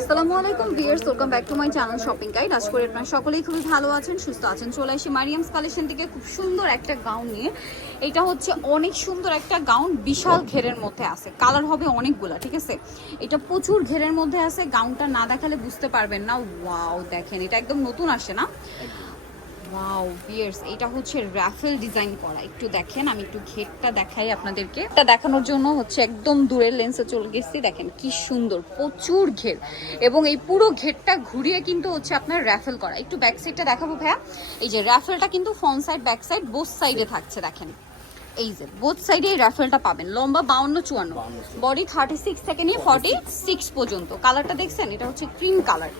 আসসালামু আলাইকুম viewers welcome back to my channel shopping guide আশা করি আপনারা সকলেই খুবই ভালো আছেন, সুস্থ আছেন। চলে আসি মারিয়ামস কালেকশন থেকে খুব সুন্দর একটা গাউন নিয়ে। এটা হচ্ছে অনেক সুন্দর একটা গাউন বিশাল ঘেরের মধ্যে আছে। কালার হবে অনেকগুলো, ঠিক আছে? এটা প্রচুর ঘেরের মধ্যে আছে গাউনটা না দেখালে বুঝতে পারবেন না। ওয়াও দেখেন, এটা একদম নতুন আসে না? ওয়াও বিয়ার্স এটা হচ্ছে রাফেল ডিজাইন করা। একটু দেখেন আমি একটু ঘেরটা দেখাই আপনাদেরকে। এটা দেখানোর জন্য হচ্ছে একদম দূরের লেন্সে চলে গেছি। দেখেন কি সুন্দর প্রচুর ঘের। এবং এই পুরো ঘেরটা ঘুরিয়ে কিন্তু হচ্ছে আপনার র্যাফেল করা। একটু ব্যাক সাইডটা দেখাবো ভাইয়া। এই যে র্যাফেলটা কিন্তু front side back side both সাইডে থাকছে দেখেন। এই যে বোথ সাইডে এই র্যাফেলটা পাবেন। লম্বা বাউন্ন চুয়ান্ন। বডি থার্টি সিক্স থেকে নিয়ে ফর্টি সিক্স পর্যন্ত। কালারটা দেখছেন? এটা হচ্ছে ক্রিম কালার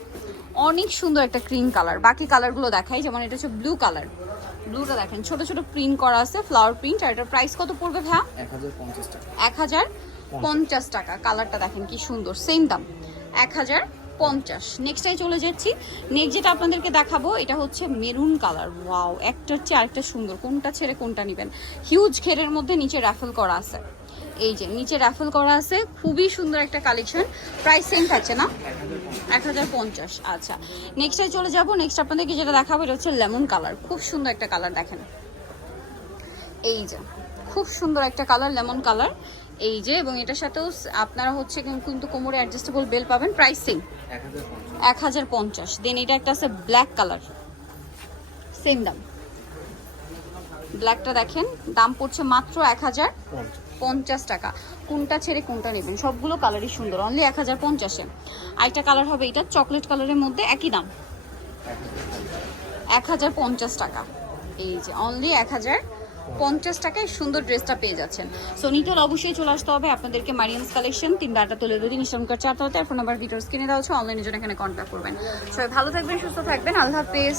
অনেক সুন্দর একটা ক্রিম কালার বাকি কালারগুলো দেখাই যেমন এটা হচ্ছে ব্লু কালার ব্লুটা দেখেন ছোট ছোট প্রিন্ট করা আছে ফ্লাওয়ার প্রিন্ট আর এটার প্রাইস কত পড়বে ভাইয়া? এক হাজার পঞ্চাশ টাকা। এক হাজার পঞ্চাশ টাকা। কালারটা দেখেন কি সুন্দর সেম দাম। এক হাজার পঞ্চাশ। নেক্সটাই চলে যাচ্ছি। নেক্সট যেটা আপনাদেরকে দেখাবো এটা হচ্ছে মেরুন কালার ওয়াও একটার চেয়ে আরেকটা সুন্দর। কোনটা ছেড়ে কোনটা নেবেন? হিউজ ঘেরের মধ্যে নিচে র্যাফেল করা আছে। এই যে, নিচে র্যাফেল করা আছে। খুবই সুন্দর একটা কালেকশন প্রাইস সেম থাকছে না? এক হাজার পঞ্চাশ। আচ্ছা। নেক্সটে চলে যাব। নেক্সট আপনাদেরকে যেটা দেখাবো, এটা হচ্ছে লেমন কালার খুব সুন্দর একটা কালার দেখেন। এই যে, খুব সুন্দর একটা কালার লেমন কালার এই যে, এবং এটার সাথেও আপনারা হচ্ছে কিন- কিন্তু কোমরে অ্যাডজাস্টেবল বেল পাবেন। প্রাইস সেম এক হাজার পঞ্চাশ। দেন এটা একটা আছে ব্ল্যাক কালার সেম দাম। ব্ল্যাকটা দেখেন, দাম পড়ছে মাত্র এক হাজার। পঞ্চাশ টাকা। কোনটা ছেড়ে কোনটা নেবেন? সবগুলো কালারই সুন্দর। অনলি এক হাজার পঞ্চাশে। আরেকটা কালার হবে এটা চকলেট কালারের মধ্যে একই দাম। এক হাজার পঞ্চাশ টাকা। এই যে অনলি এক হাজার পঞ্চাশ টাকায় সুন্দর ড্রেসটা পেয়ে যাচ্ছেন। সো নিতে অবশ্যই চলে আসতে হবে আপনাদেরকে মারিয়ামস কালেকশন তিন বারটা তুলে দুদিন ইসলামকার চারটা হতে ফোন নাম্বার ভিডিওস কিনে দেওয়া হচ্ছে। অনলাইনের জন্য এখানে কন্ট্যাক্ট করবেন। সবাই ভালো থাকবেন, সুস্থ থাকবেন। আল্লাহ হাফেজ।